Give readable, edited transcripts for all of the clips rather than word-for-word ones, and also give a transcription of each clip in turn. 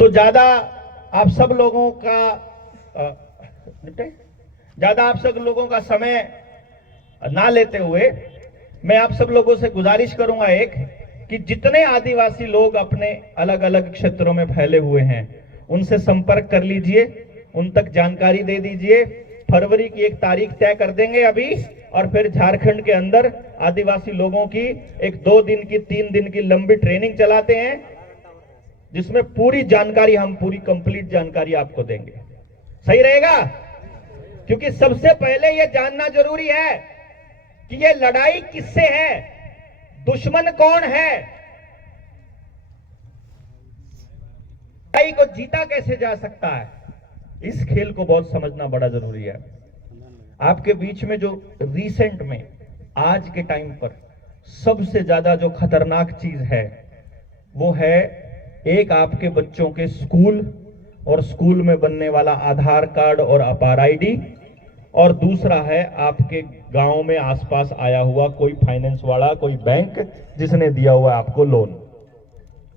तो ज्यादा आप सब लोगों का समय ना लेते हुए मैं आप सब लोगों से गुजारिश करूंगा एक कि जितने आदिवासी लोग अपने अलग अलग क्षेत्रों में फैले हुए हैं उनसे संपर्क कर लीजिए, उन तक जानकारी दे दीजिए। फरवरी की एक तारीख तय कर देंगे अभी, और फिर झारखंड के अंदर आदिवासी लोगों की एक 2 दिन की 3 दिन की लंबी ट्रेनिंग चलाते हैं, जिसमें पूरी जानकारी, हम पूरी कंप्लीट जानकारी आपको देंगे। सही रहेगा? क्योंकि सबसे पहले यह जानना जरूरी है कि यह लड़ाई किससे है, दुश्मन कौन है, लड़ाई को जीता कैसे जा सकता है। इस खेल को बहुत समझना बड़ा जरूरी है। आपके बीच में जो रिसेंट में आज के टाइम पर सबसे ज्यादा जो खतरनाक चीज है वो है एक आपके बच्चों के स्कूल और स्कूल में बनने वाला आधार कार्ड और अपार आईडी, और दूसरा है आपके गांव में आसपास आया हुआ कोई फाइनेंस वाला, कोई बैंक जिसने दिया हुआ आपको लोन।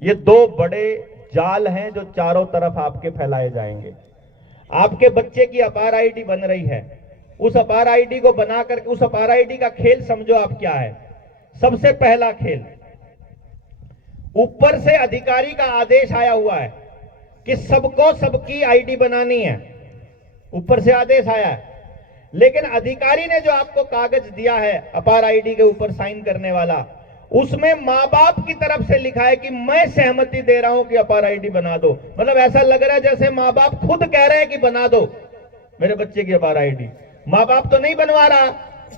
ये 2 बड़े जाल हैं जो चारों तरफ आपके फैलाए जाएंगे। आपके बच्चे की अपार आईडी बन रही है, उस अपार आईडी को बनाकर, उस अपार आईडी का खेल समझो आप क्या है। सबसे पहला खेल, ऊपर से अधिकारी का आदेश आया हुआ है कि सबको सबकी आईडी बनानी है, ऊपर से आदेश आया है। लेकिन अधिकारी ने जो आपको कागज दिया है अपार आईडी के ऊपर साइन करने वाला, उसमें मां बाप की तरफ से लिखा है कि मैं सहमति दे रहा हूं कि अपार आईडी बना दो। मतलब ऐसा लग रहा है जैसे मां बाप खुद कह रहे हैं कि बना दो मेरे बच्चे की अपार आईडी। मां बाप तो नहीं बनवा रहा,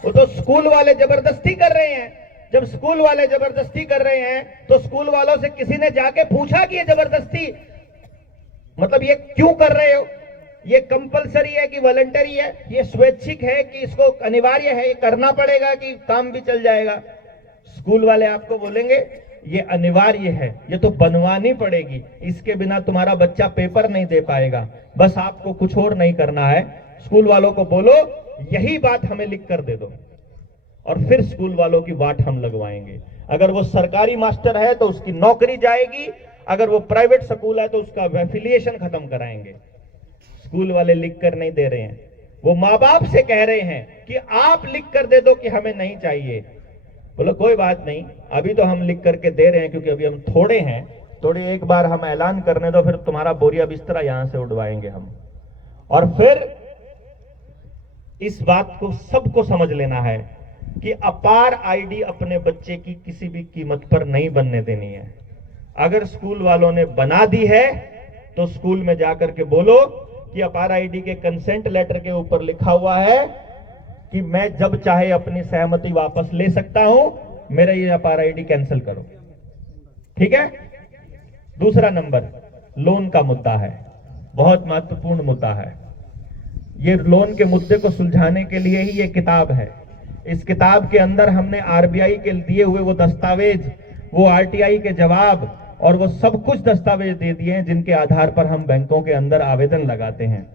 वो तो स्कूल वाले जबरदस्ती कर रहे हैं। जब स्कूल वाले जबरदस्ती कर रहे हैं तो स्कूल वालों से किसी ने जाके पूछा कि ये जबरदस्ती, मतलब ये क्यों कर रहे हो, ये कंपलसरी है कि वॉलंटरी है, ये स्वैच्छिक है कि इसको अनिवार्य है, ये करना पड़ेगा कि काम भी चल जाएगा। स्कूल वाले आपको बोलेंगे ये अनिवार्य है, ये तो बनवानी पड़ेगी, इसके बिना तुम्हारा बच्चा पेपर नहीं दे पाएगा, बस आपको कुछ और नहीं करना है। स्कूल वालों को बोलो यही बात हमें लिख कर दे दो, और फिर स्कूल वालों की वाट हम लगवाएंगे। अगर वो सरकारी मास्टर है तो उसकी नौकरी जाएगी, अगर वो प्राइवेट स्कूल है तो उसका एफिलिएशन खत्म कराएंगे। स्कूल वाले लिख कर नहीं दे रहे हैं, वो माँ बाप से कह रहे हैं कि आप लिख कर दे दो कि हमें नहीं चाहिए। बोलो कोई बात नहीं, अभी तो हम लिख करके दे रहे हैं क्योंकि अभी हम थोड़े हैं, थोड़ी एक बार हम ऐलान करने दो, फिर तुम्हारा बोरिया बिस्तरा यहां से उड़वाएंगे हम। और फिर इस बात को सबको समझ लेना है कि अपार आईडी अपने बच्चे की किसी भी कीमत पर नहीं बनने देनी है। अगर स्कूल वालों ने बना दी है तो स्कूल में जाकर के बोलो कि अपार आईडी के कंसेंट लेटर के ऊपर लिखा हुआ है कि मैं जब चाहे अपनी सहमति वापस ले सकता हूं, मेरा ये अपार आईडी कैंसिल करो। ठीक है? दूसरा नंबर लोन का मुद्दा है, बहुत महत्वपूर्ण मुद्दा है। ये लोन के मुद्दे को सुलझाने के लिए ही ये किताब है। इस किताब के अंदर हमने आरबीआई के दिए हुए वो दस्तावेज, वो आरटीआई के जवाब और वो सब कुछ दस्तावेज दे दिए हैं जिनके आधार पर हम बैंकों के अंदर आवेदन लगाते हैं।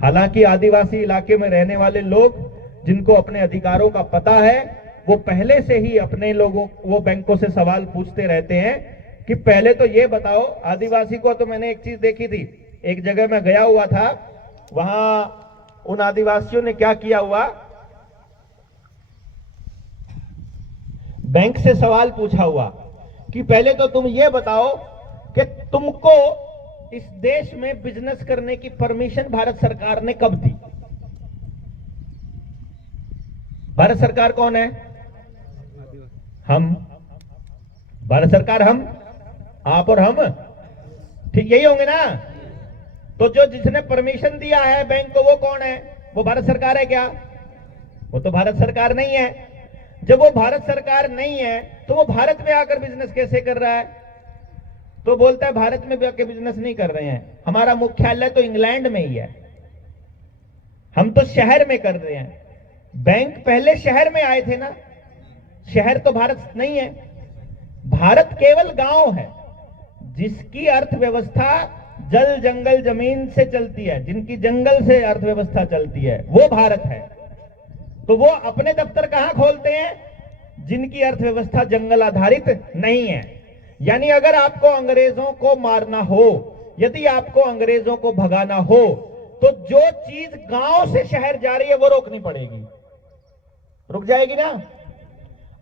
हालांकि आदिवासी इलाके में रहने वाले लोग जिनको अपने अधिकारों का पता है, वो पहले से ही अपने लोगों, वो बैंकों से सवाल पूछते रहते हैं कि पहले तो ये बताओ। आदिवासी को तो मैंने एक चीज देखी थी, एक जगह मैं गया हुआ था, वहां उन आदिवासियों ने क्या किया हुआ, बैंक से सवाल पूछा हुआ कि पहले तो तुम ये बताओ कि तुमको इस देश में बिजनेस करने की परमिशन भारत सरकार ने कब दी। भारत सरकार कौन है? हम। भारत सरकार हम, आप और हम, ठीक यही होंगे ना? तो जो जिसने परमिशन दिया है बैंक को, वो कौन है? वो भारत सरकार है क्या? वो तो भारत सरकार नहीं है। जब वो भारत सरकार नहीं है तो वो भारत में आकर बिजनेस कैसे कर रहा है? तो बोलता है भारत में भी आकर बिजनेस नहीं कर रहे हैं, हमारा मुख्यालय तो इंग्लैंड में ही है, हम तो शहर में कर रहे हैं। बैंक पहले शहर में आए थे ना, शहर तो भारत नहीं है। भारत केवल गांव है जिसकी अर्थव्यवस्था जल जंगल जमीन से चलती है, जिनकी जंगल से अर्थव्यवस्था चलती है, वो भारत है। तो वो अपने दफ्तर कहां खोलते हैं? जिनकी अर्थव्यवस्था जंगल आधारित नहीं है। यानी अगर आपको अंग्रेजों को मारना हो यदि आपको अंग्रेजों को भगाना हो तो जो चीज गांव से शहर जा रही है वो रोकनी पड़ेगी। रुक जाएगी ना?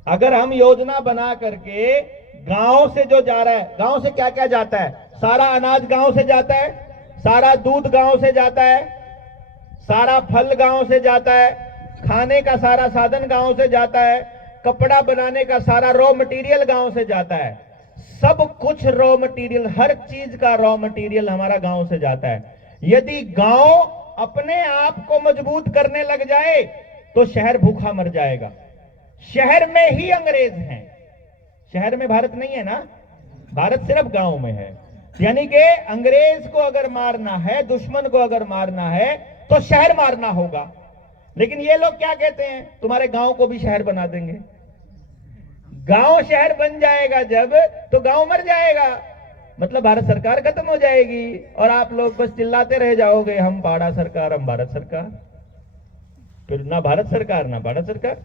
अगर हम योजना बना करके गांव से जो जा रहा है, गांव से क्या क्या जाता है? सारा अनाज गांव से जाता है, सारा दूध गांव से जाता है, सारा फल गांव से जाता है, खाने का सारा साधन गांव से जाता है, कपड़ा बनाने का सारा रॉ मटेरियल गांव से जाता है। सब कुछ रॉ मटेरियल, हर चीज का रॉ मटेरियल हमारा गांव से जाता है। यदि गांव अपने आप को मजबूत करने लग जाए तो शहर भूखा मर जाएगा। शहर में ही अंग्रेज हैं, शहर में भारत नहीं है ना, भारत सिर्फ गांव में है। यानी कि अंग्रेज को अगर मारना है, दुश्मन को अगर मारना है तो शहर मारना होगा। लेकिन ये लोग क्या कहते हैं? तुम्हारे गांव को भी शहर बना देंगे। गांव शहर बन जाएगा जब, तो गांव मर जाएगा, मतलब भारत सरकार खत्म हो जाएगी और आप लोग बस चिल्लाते रह जाओगे, हम पाड़ा सरकार, हम भारत सरकार। फिर ना भारत सरकार ना पाड़ा सरकार।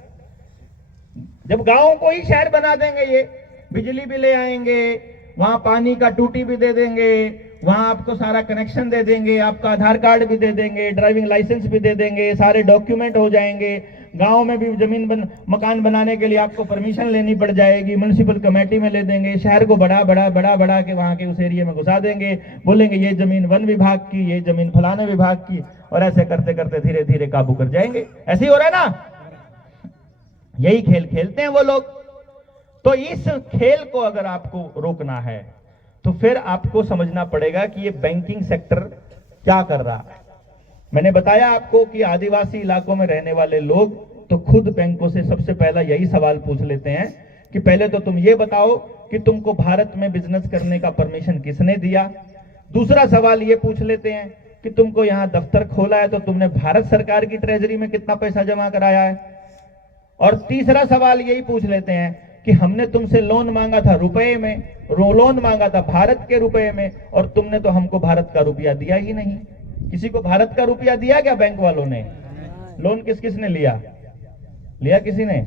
जब गांव को ही शहर बना देंगे, ये बिजली भी ले आएंगे, वहां पानी का टूटी भी दे देंगे, वहां आपको सारा कनेक्शन दे देंगे, आपका आधार कार्ड भी दे देंगे, ड्राइविंग लाइसेंस भी दे देंगे, सारे डॉक्यूमेंट हो जाएंगे। गांव में भी मकान बनाने के लिए आपको परमिशन लेनी पड़ जाएगी, म्युनिसिपल कमेटी में ले देंगे। शहर को बढ़ा के वहां के उस एरिया में घुसा देंगे, बोलेंगे ये जमीन वन विभाग की, ये जमीन फलाने विभाग की, और ऐसे करते करते धीरे धीरे काबू कर जाएंगे। ऐसे ही हो रहा है ना? यही खेल खेलते हैं वो लोग। तो इस खेल को अगर आपको रोकना है तो फिर आपको समझना पड़ेगा कि ये बैंकिंग सेक्टर क्या कर रहा है। मैंने बताया आपको कि आदिवासी इलाकों में रहने वाले लोग तो खुद बैंकों से सबसे पहला यही सवाल पूछ लेते हैं कि पहले तो तुम ये बताओ कि तुमको भारत में बिजनेस करने का परमिशन किसने दिया। दूसरा सवाल ये पूछ लेते हैं कि तुमको यहां दफ्तर खोला है तो तुमने भारत सरकार की ट्रेजरी में कितना पैसा जमा कराया है। और तीसरा सवाल यही पूछ लेते हैं कि हमने तुमसे लोन मांगा था रुपए में, लोन मांगा था भारत के रुपए में, और तुमने तो हमको भारत का रुपया दिया ही नहीं। किसी को भारत का रुपया दिया क्या बैंक वालों ने? लोन किस किसने लिया? लिया किसी ने?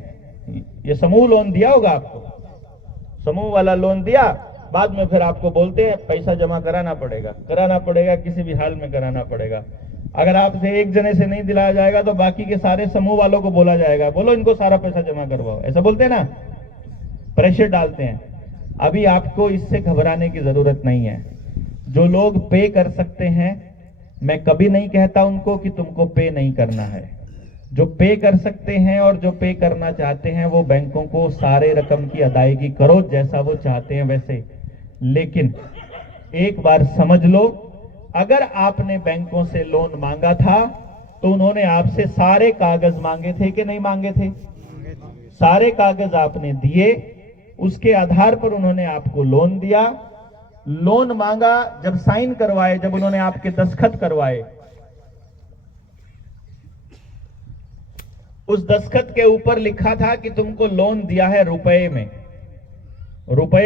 ये समूह लोन दिया होगा आपको, समूह वाला लोन दिया, बाद में फिर आपको बोलते हैं पैसा जमा कराना पड़ेगा, किसी भी हाल में कराना पड़ेगा। अगर आपसे एक जने से नहीं दिलाया जाएगा तो बाकी के सारे समूह वालों को बोला जाएगा, बोलो इनको सारा पैसा जमा करवाओ। ऐसा बोलते हैं ना, प्रेशर डालते हैं। अभी आपको इससे घबराने की जरूरत नहीं है। जो लोग पे कर सकते हैं, मैं कभी नहीं कहता उनको कि तुमको पे नहीं करना है। जो पे कर सकते हैं और जो पे करना चाहते हैं वो बैंकों को सारे रकम की अदायगी करो जैसा वो चाहते हैं वैसे। लेकिन एक बार समझ लो, अगर आपने बैंकों से लोन मांगा था तो उन्होंने आपसे सारे कागज मांगे थे कि नहीं मांगे थे? सारे कागज आपने दिए, उसके आधार पर उन्होंने आपको लोन दिया। लोन मांगा, जब साइन करवाए, जब उन्होंने आपके दस्तखत करवाए, उस दस्तखत के ऊपर लिखा था कि तुमको लोन दिया है रुपए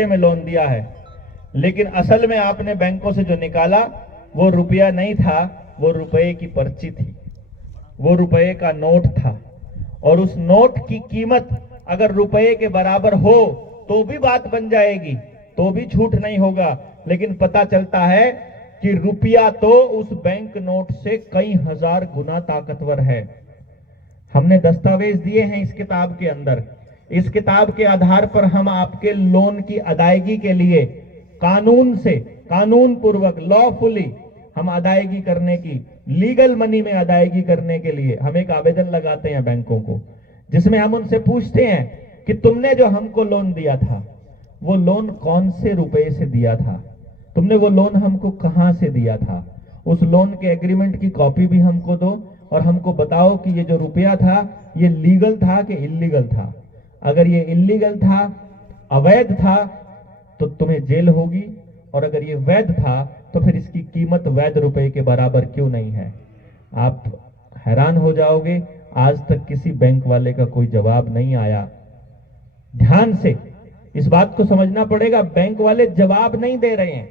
में लोन दिया है। लेकिन असल में आपने बैंकों से जो निकाला वो रुपया नहीं था, वो रुपए की पर्ची थी, वो रुपए का नोट था। और उस नोट की कीमत अगर रुपए के बराबर हो तो भी बात बन जाएगी, तो भी झूठ नहीं होगा। लेकिन पता चलता है कि रुपया तो उस बैंक नोट से कई हजार गुना ताकतवर है। हमने दस्तावेज दिए हैं इस किताब के अंदर। इस किताब के आधार पर हम आपके लोन की अदायगी के लिए कानून पूर्वक, लॉफुली हम अदायगी करने की, लीगल मनी में अदायगी करने के लिए हम एक आवेदन लगाते हैं बैंकों को, जिसमें हम उनसे पूछते हैं कि तुमने जो हमको लोन दिया था वो लोन कौन से रुपए से दिया था, तुमने वो लोन हमको कहां से दिया था, उस लोन के एग्रीमेंट की कॉपी भी हमको दो और हमको बताओ कि ये जो रुपया था ये लीगल था कि इल्लीगल था। अगर ये इल्लीगल था, अवैध था, तो तुम्हें जेल होगी, और अगर ये वैध था तो फिर इसकी कीमत वैध रुपए के बराबर क्यों नहीं है। आप हैरान हो जाओगे, आज तक किसी बैंक वाले का कोई जवाब नहीं आया। ध्यान से इस बात को समझना पड़ेगा, बैंक वाले जवाब नहीं दे रहे हैं।